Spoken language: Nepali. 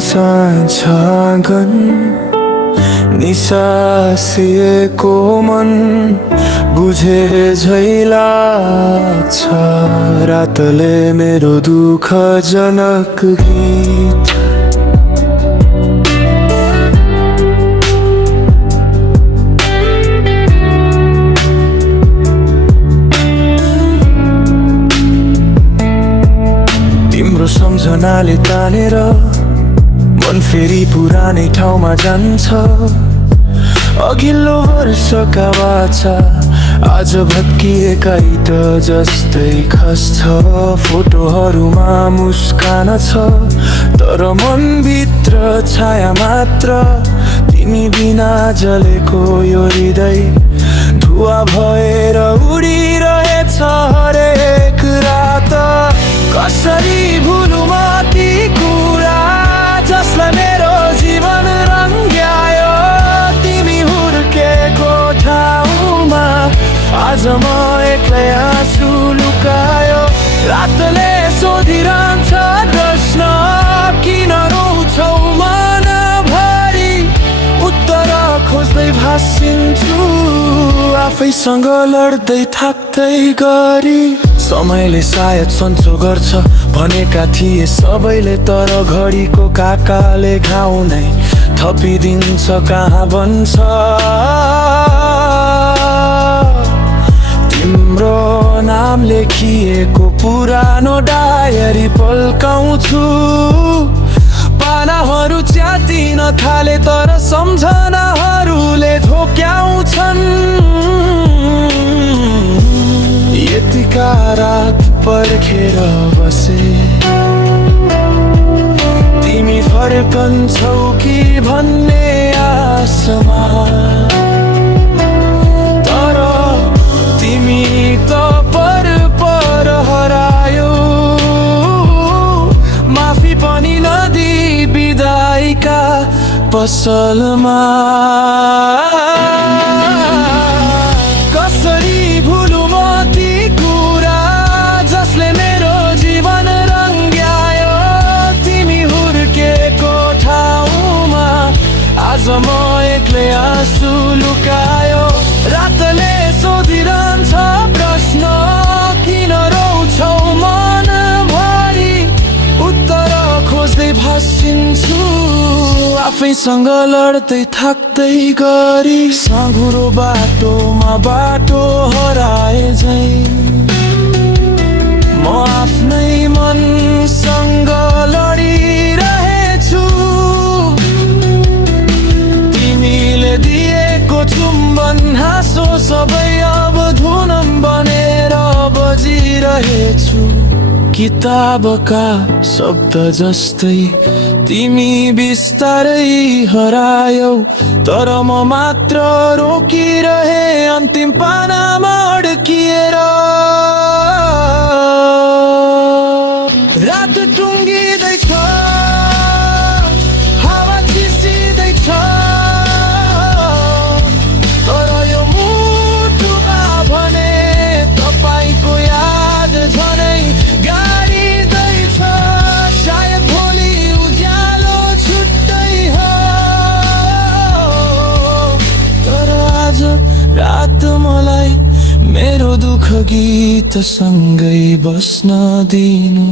साँझ आँगन निसासिएको मन बुझे झै लाग्छ। रातले मेरो दुःखजनक गीत तिम्रो सम्झनाले तानेर मन फेरि पुरानै ठाउँमा जान्छ। अघिल्लो वर्षका बाचा आज भत्किएका इत जस्तै खस्छ। फोटोहरूमा मुस्कान छ तर मनभित्र छाया मात्र। तिमी बिना जलेको यो हृदय धुवा भएर उडिरहेछ हरेक रात। कसरी भुलु म ती कुरा जसलाई मेरो जीवन रङ्ग्यायो। तिमी हुर्केको ठाउँमा आज म एक्लै आँसु लुकायो। रातले सोधिरहन्छ प्रश्न किन रोउँछौ मनभरि। उत्तर खोज्दै भासिन्छु आफैसँग लड्दै थाक्दै गरी। समयले सायद सन्चो गर्छ भनेका थिए सबैले तर घडीको काकाले घाउ नै थपिदिन्छ कहाँ बन्छ। तिम्रो नाम लेखिएको पुरानो डायरी पल्काउँछु। पानाहरू च्यातिन थाले तर सम्झनाहरूले धोक्याउँछन्। यतिका रात पर्खेर बसे तिमी फर्कन्छौ कि भन्ने आशमा। तर तिमी त पर हरायो। माफी पनि नदी बिदाईका पसलमा। कसरी भुलु म ती कुरा जसले मेरो जीवन रङ्ग्यायो। तिमी हुर्केको ठाउँमा आज म एक्लै आँसु लुकायो। रातले सोधिरहन्छ प्रश्न किन रोउँछौ मनभरि। उत्तर खोज्दै भासिन्छु आफैसँग लड्दै थाक्दै गरी। साँघुरो बाटोमा बाटो हराए झै म आफ्नै मनसँग लडिरहेछु। तिमीले दिएको चुम्बन हाँसो सबै अब धुनम बनेर बजिरहेछु। किताबका शब्द जस्तै तिमी बिस्तारै हरायौ तर म मात्र रोकिरहे अन्तिम पानामा अड्किएर। रात टुङ्गिँदैछ हावा चिसिँदैछ तर यो मुटुमा भने तपाईको याद झनै गाडिँदैछ। सायद भोलि उज्यालो छुट्टै हो तर आज रात मलाई मेरो दुःख गीत सँगै बस्न दिनु।